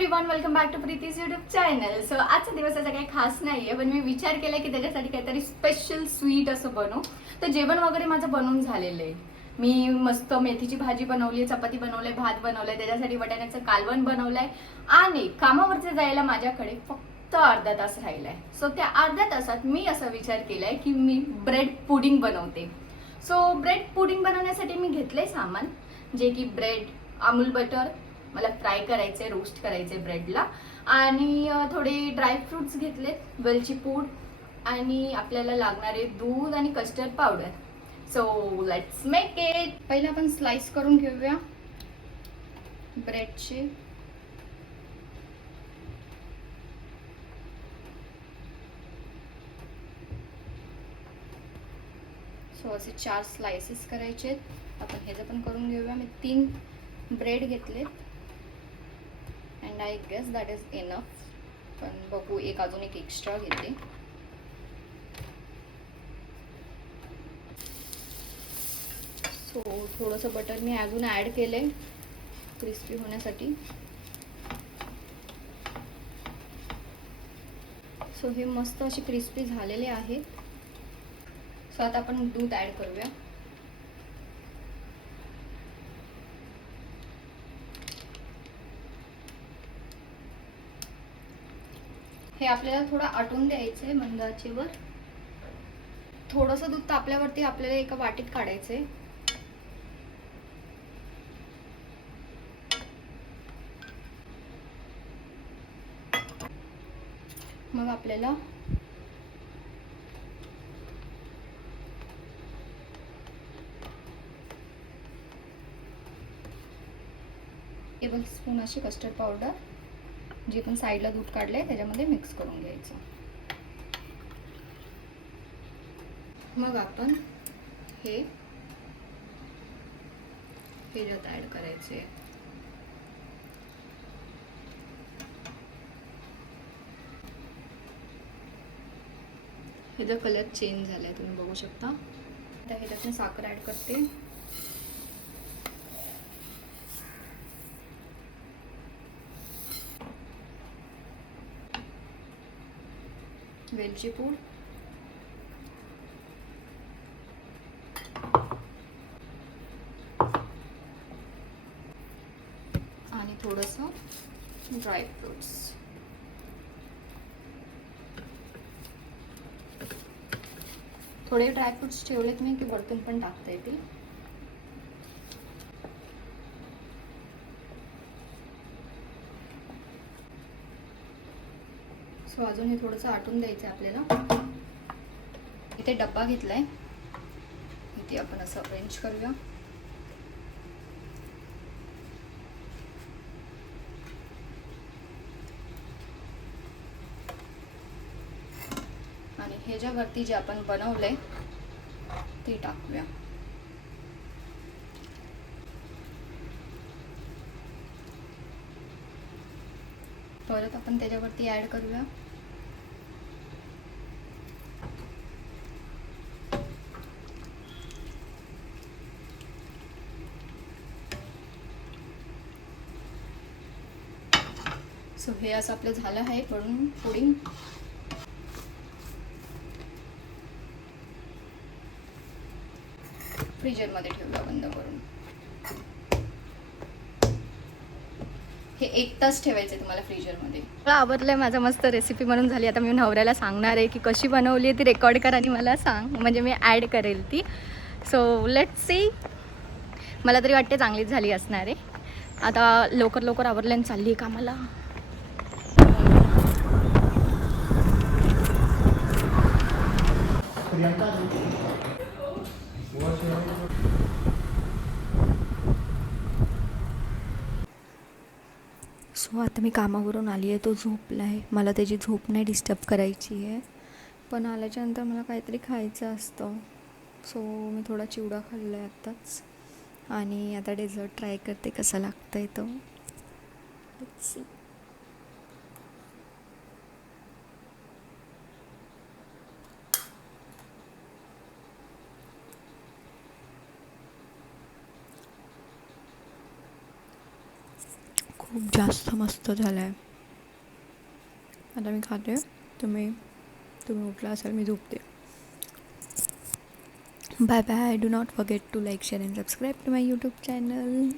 Everyone, welcome back to Preeti's YouTube channel. So आजचा दिवस असा काही खास नाहीये, पण मी विचार केला की त्याच्यासाठी काहीतरी स्पेशल स्वीट असं बनवू. तर जेवण वगैरे माझं बनवून झालेलं आहे. मी मस्त मेथीची भाजी बनवली, चपाती बनवले, भात बनवलाय, त्याच्यासाठी वाटाण्याचं कालवण बनवलंय आणि कामावरचे जायला माझ्याकडे फक्त अर्धा तास राहिलाय. सो त्या अर्ध्या तासात मी असा विचार केलाय की मी ब्रेड पुडिंग बनवते. सो ब्रेड पुडिंग बनवण्यासाठी मी घेतले सामान, जे की ब्रेड, अमूल बटर, मला फ्राय करायचे, रोस्ट करायचे ब्रेडला, आणि थोडे ड्रायफ्रुट्स घेतलेत, वेलची पूड आणि आपल्याला लागणारे दूध आणि custard powder. So let's make it. पहिले आपण स्लाइस करून घेऊया ब्रेडचे. सो असे 4 स्लाइसेस करायचे. आपण ह्याचं पण करून घेऊया. मी 3 ब्रेड घेतलेत and I guess that is enough. पण बघू, अजून एक एक्स्ट्रा घेते. सो थोडंसं बटर मी अजून ॲड केलंय क्रिस्पी होण्यासाठी. सो हे मस्त असे क्रिस्पी झालेले आहेत. सो आता आपण दूध ॲड करूया. हे आपल्याला थोडं आटून द्यायचंय मंद आचेवर. थोडंसं दूध तापल्यावरती आपल्याला एका वाटीत काढायचंय. मग आपल्याला टेबल स्पून अशी कस्टर्ड पावडर, जे पण साईडला दूध काढलंय त्याच्यामध्ये मिक्स करून घ्यायचं. मग आपण हे ह्याच्यात ॲड करायचे. ह्याचा कलर चेंज झालाय, तुम्ही बघू शकता. आता ह्याच्यात मी साखर ॲड करते. वेलची पूड, आणि थोडंसं ड्रायफ्रुट्स. थोडे ड्रायफ्रुट्स ठेवलेत मी की वरतून पण टाकता येतील. सो अजून हे थोडंसं आटून द्यायचं आपल्याला. इथे डब्बा घेतलाय, इथे आपण असं अरेंज करूया. आणि ह्याच्यावरती जे आपण बनवलंय ते टाकूया. परत आपण त्याच्यावरती ॲड करूया. सो हे असं आपलं झालं आहे पुडिंग. फ्रीजरमध्ये ठेवूया बंद करून. हे 1 तास ठेवायचं तुम्हाला फ्रीजरमध्ये. आवडलंय माझं, मस्त रेसिपी म्हणून झाली. आता मी नवऱ्याला सांगणार आहे की कशी बनवली ती रेकॉर्ड कर आणि मला सांग, म्हणजे मी ॲड करेल ती. So let's see. मला तरी वाटते चांगलीच झाली असणार आहे. आता लवकर लवकर आवरल्याने चालली आहे कामाला. सो आता मी कामावरून आली आहे, तो झोपला आहे. मला त्याची झोप नाही डिस्टर्ब करायची आहे, पण आल्याच्यानंतर मला काहीतरी खायचं असतं. सो मी थोडा चिवडा खाल्ला आहे आत्ताच, आणि आता डेझर्ट ट्राय करते कसा लागतं आहे तो. Let's see. खूप जास्त मस्त झाला आहे. आता मी खाते. तुम्ही उठला असाल, मी झोपते. Bye bye. Do not forget to like, share and subscribe to my YouTube channel.